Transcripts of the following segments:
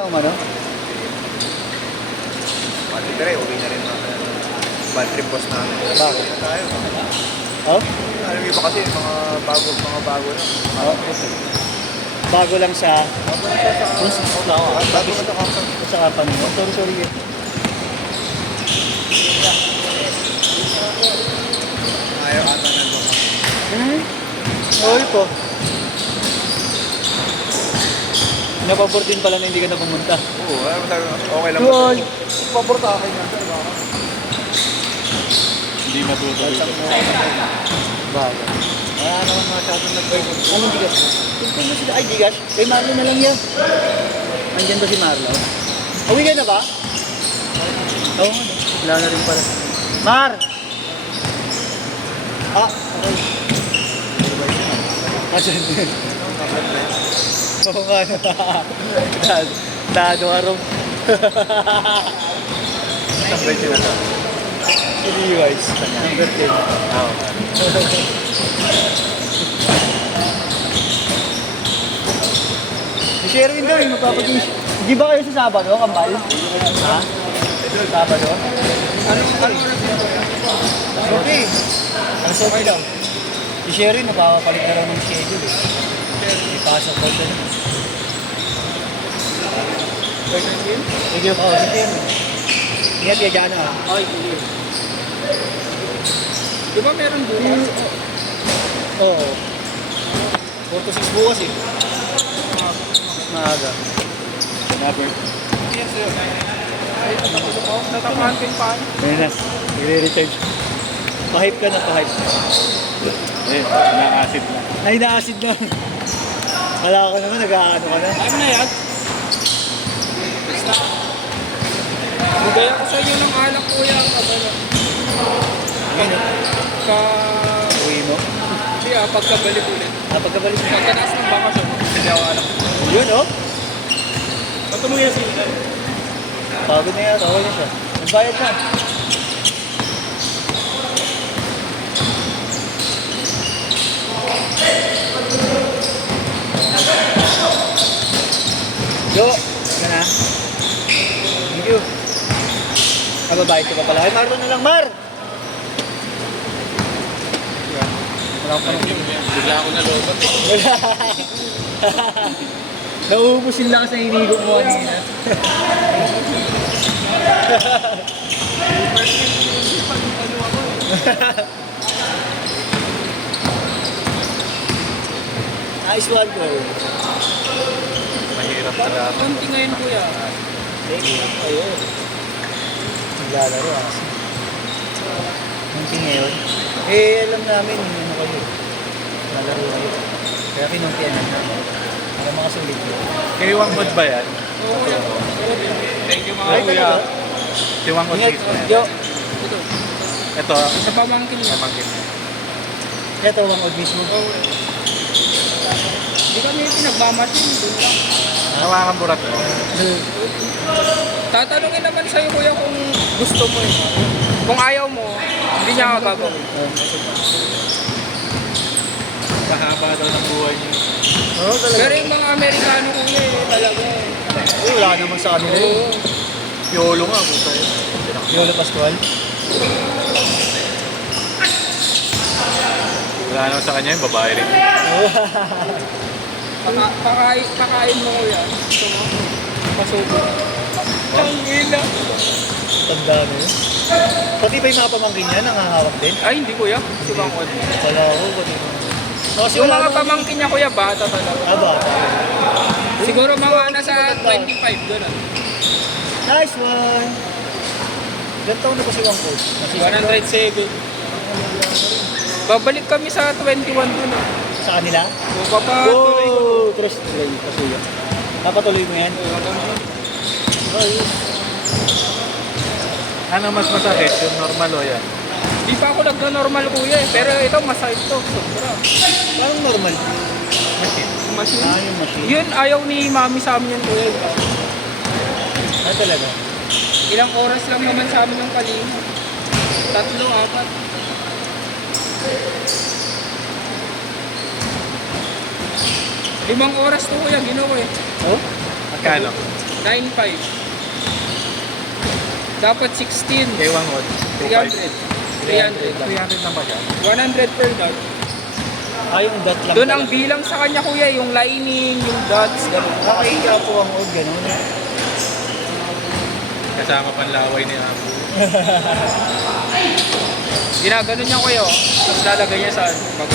Ano? Pati tira, uwi na rin namin. Bad trip boss namin. Bakit? Tayo. Oh? Alam iba kasi, mga bago lang. Oh, okay. Bago lang sa... Bago lang siya sa... Bago lang sa company. Sa company mo? Sorry. Ayaw ata nandun ka. Okay po. Napabor din pala na hindi ka na pumunta. Oo, sabi ko, okay lang Yun. Pabor sa akin yan, sir. Baka. Hindi matutuloy ko. Bago. Wala naman masyadong nag-pwede. Anong bigas? Tuntun mo sila. Ay, bigas? Kay Marlo na lang yan. Nandyan ba si Marlo? Uwi ka na ba? Oo nga. Wala na rin pala. Mar! Okay. Asan? Oo nga. Dado araw. Isang beses na to. Levi's. Number 10. Oo. Si Sherwin daw yung magpapag-ish. Di ba kayo sa Sabado, Kambal? Ha? Sabado? Ano? Okay. Ang okay daw. Si Sherwin, napapapalit na raw ng schedule. Ipasok daw siya. Video ko, si Sherwin. Ingat ka dyan ah. Ay, hindi. Di ba meron bukas? Oo. 4 to 6 bukas eh. Maaga. Never. Yes, sir. Ay, natapos ako. Natapahan ko yung paan. Ayun na. I-recharge. Pa-hype ka na, pa-hype. Na-acid na. Ay, na-acid na. Wala ka naman, nag-aano ka na. Time na yan. Bigaya ko sa inyo ng alak, kuya. Kabala. Ayun ah. Ka... Uwi mo. Hindi pagkabalik ulit. Pagkabalik mo. Pagkataas ng bakasyon. Hindi ako alak. Yun oh. Ba't mo yung sila? Pagod na yata, okay na siya. Nagbayad na. Yo! Ka na. Thank you. Kababayad ka pa pala. Ay, Marlo na lang, Mar! Wala ko pa nang Bigla ako nalobat eh. wala. Nauubos yung lakas na inigo mo kanina. Nice one, bro. Mahirap talaga. Konti ngayon, kuya. Ayun. Naglalaro ah. Munti ngayon. Eh, alam namin, ano kayo. Nalaro kayo. Kaya kinuntian na namin. Para makasulit ko. Kiwang mod ba yan? Oo, kuya. Thank you mga Ay, kuya. talaga? Kiwang mod Ingat, mismo yan. yo. Ito. Ito, Sa pamangkin niya. pamangkin niya. Ito, wang odd mismo. Oo. Hindi kami pinagmamasin. Doon lang. Hawakan burat mo. Tatanungin naman sa'yo, kuya, kung gusto mo eh. Kung ayaw mo, hindi niya ako gagawin. Mahaba daw ng buhay niyo. Oo, talaga. Pero yung mga Amerikano, kuya, talaga. Uy, wala naman sa kanila yun. Oo. Yolo nga, puta yun. Yolo Pascual. Wala naman sa kanya yung babae rin. Pakain mo, kuya. Gusto mo? Pasubo. Ang ina. Tanda na yun. Pati ba yung mga pamangkin niya nangahawak din? Ay, hindi, kuya. Si Bangkod. Wala ako, pati kasi Yung wala mga naman pamangkin niya, kuya, bata talaga. Ah, bata. Siguro mga nasa 25 doon. Nice one! Ilan taon na ba si Wangko? 107. Babalik kami sa 21 doon. Sa kanila? So, papatuloy ko. Wow! Trust tuloy, pasuya. Papatuloy mo yan? Ay, Ano mas masakit? Yung normal o yan? Di pa ako nagno-normal, kuya eh. Pero ito, masakit to. Sobra. parang normal. Machine. Machine. Yung machine. Yun, ayaw ni mami sa amin yan, kuya. Ah, talaga? Ilang oras lang naman sa amin ng kalinga. 3, 4. Limang oras to kuya, ginawa eh. Oh? Magkano? 9.5. Dapat 16. Kay Wangon. 300. 300. 300 na ba siya? 100 per dot. Ah, yung dot lang. Doon ang bilang sa kanya kuya, yung lining, yung dots, gano'n. Okay, kaya po ang old, gano'n. Kasama panlaway ni Abu. Ginaganon niya kuya, oh. Tapos lalagay niya sa bago.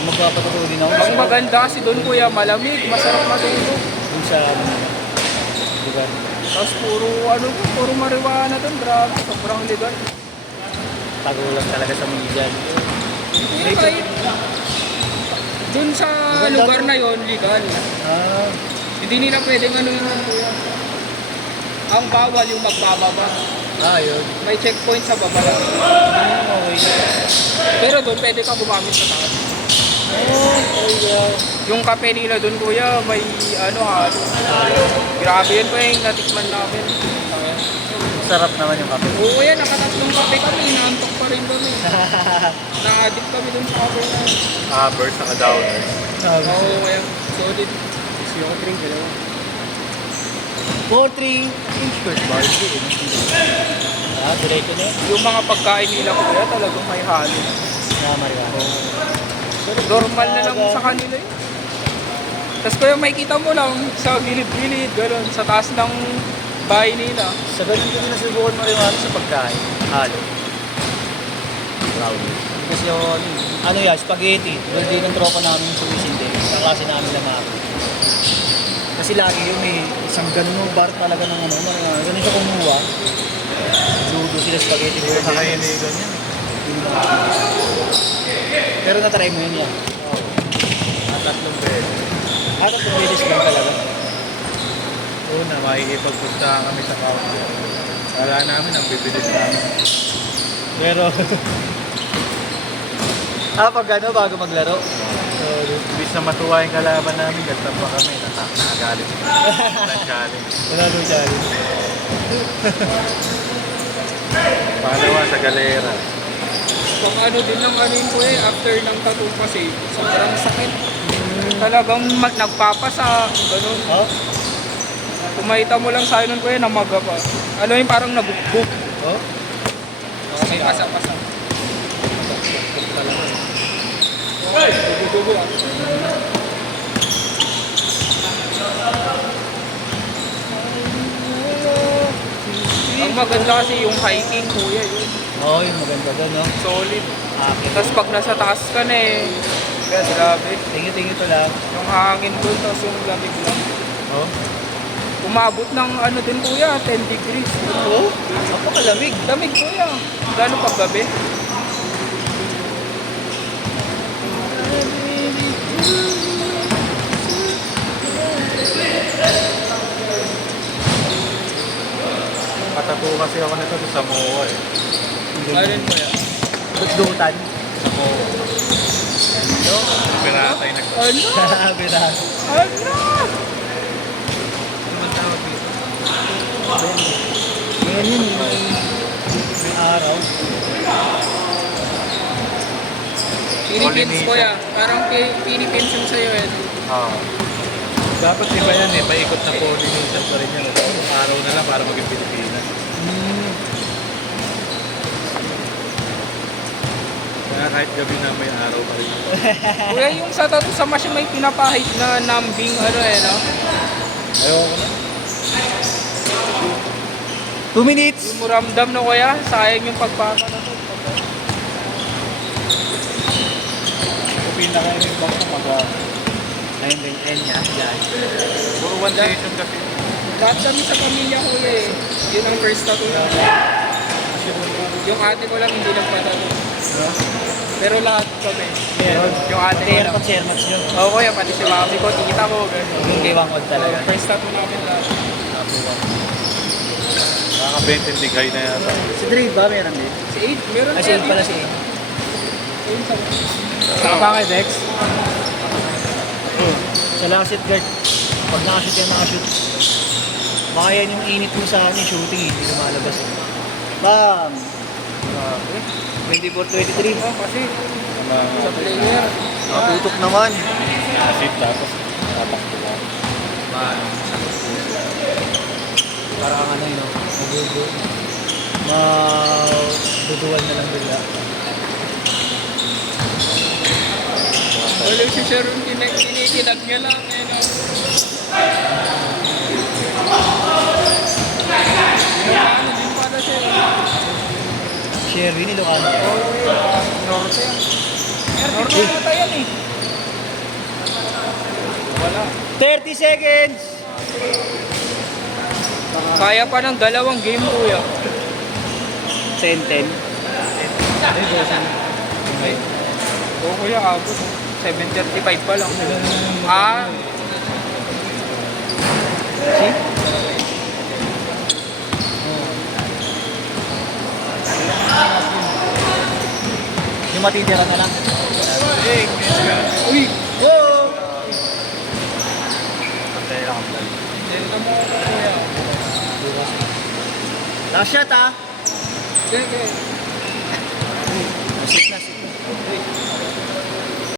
Magpapatuloy din ako. Ang maganda kasi doon kuya, malamig, masarap matulog. Yung sa, diba? Tapos puro marijuana doon, grabe, sobrang legal. Tagulang talaga sa Minjan. Hindi kahit doon sa lugar na yon legal. Ah, Hindi nila pwedeng ano yun kuya. Ang bawal yung magbababa. yun. May checkpoint sa baba. Okay. Pero doon pwede ka gumamit sa taas. Oh, Yung kape nila doon kuya, may ano halo. Grabe yun po yung natikman namin. sarap naman yung kape. Oo kuya, nakatatlong kape kami, inaantok pa rin kami. Na-addict kami doon sa kape na yun. Uppers saka downers. Oo kuya, solid. Yung drink, dalawa. 4-3 inch first bar. Diretso na yun. Yung mga pagkain nila kuya, talagang may halo. Marijuana. Normal na lang sa kanila yun. Tapos kuya, makikita mo lang sa gilid-gilid, gano'n, sa taas ng bahay nila. Sa ganun ko din nasubukan marijuana sa pagkain. Halo. Brownie. Kasi yung, ano yan, spaghetti. Doon din ng tropa namin sa Wisinde. Kaklase namin lang ako. Kasi lagi yung may isang ganun bar talaga ng ano, marijuana. Ganun siya kumuha. Ludo sila spaghetti. Sa kainigan yan. Pero natry mo yun yan. Tatlong beses. At ang beses lang talaga. Una, makikipagpuntahan kami sa counter. Kala namin ang bibilis namin. Pero, pag ano, bago maglaro. So, Imbis na matuwa yung kalaban namin, gasta pa kami. Nakagalit. Walang challenge. wala nung challenge. Pangalawa sa galera. Pang ano din ng ano yun kuya, after ng tattoo kasi, sobrang sakit. Talagang nagpapasa, gano'n. Oh? Kumaita mo lang sa nun kuya, namaga pa. Ano yung parang nabukbuk. Oh? May pasa-pasa. Ay! Dugo-dugo ah. Ang maganda kasi yung hiking kuya yun. Oo, yung maganda doon, no? Solid. Akin. Tapos pag nasa taas ka na eh, kaya grabe. Tingin-tingin to lang. Yung hangin doon, tapos yung lamig lang. Oh? Umabot ng ano din kuya, 10 degrees. Oo? Napakalamig. Lamig kuya. Gano'n pag gabi? Patato kasi ako nito sa Samoa eh. Gano'n kuya. Dutan. Samoa. Piratay nag... Ano? Biras. Ano? Ano man tawag dito? Ngayon yun, may araw. Philippines Polynesia. kuya. Parang Philippines yung sa'yo eh. Oo. Dapat iba yan eh, paikot na Polynesian pa rin yan. Araw na lang para maging Pilipinas. Kaya kahit gabi na may araw pa rin. Kuya, yung sa tattoo sa machine may pinapahid na numbing ano eh, no? Ayoko na. 2 minutes. Yung muramdam na kuya, sayang yung pagpaka na to. Kung pinaka-imig ba ko Ayun, ganyan niya. Yan. Puro one station kasi. Lahat kami sa pamilya kuya eh. Yun ang first tattoo na. Yung ate ko lang hindi nagpatattoo. Pero lahat kami. Meron. Yung ate ko lang. Share match nyo. Oo kuya, pati si mami ko, tita ko. Ganun. Yung kay Wangod talaga. First tattoo namin lahat. Nakaka-20 digay na yata. Si Dre ba meron din? Si Aid, meron Si Aid pala si Aid. Ayun sa... Saka pa kay Dex? Sa last hit guard. Pag nakashoot yan, nakashoot. Baka yan yung init mo sa amin, shooting, hindi lumalabas. Bam! Grabe. 24-23. Kasi sa player. Nakaputok naman. Nasip tapos tatakbo lang. Parang ano yun, maduduwal na lang bigla. Wala si Sharon, kinikilag niya lang. Eh, no? Ano din pala siya. Sherry, Ilocano. Norte yan. Norte ata yan eh. Wala. 30 seconds! Kaya pa ng dalawang game kuya. 10-10. Oo kuya, abot. 7:35 pa lang. Ah, See? Yung matitira na lang. uy! Whoa! Pantay lang ang plan. Dito mo ako kuya. Last shot ah! Sige. Sit na, sit na.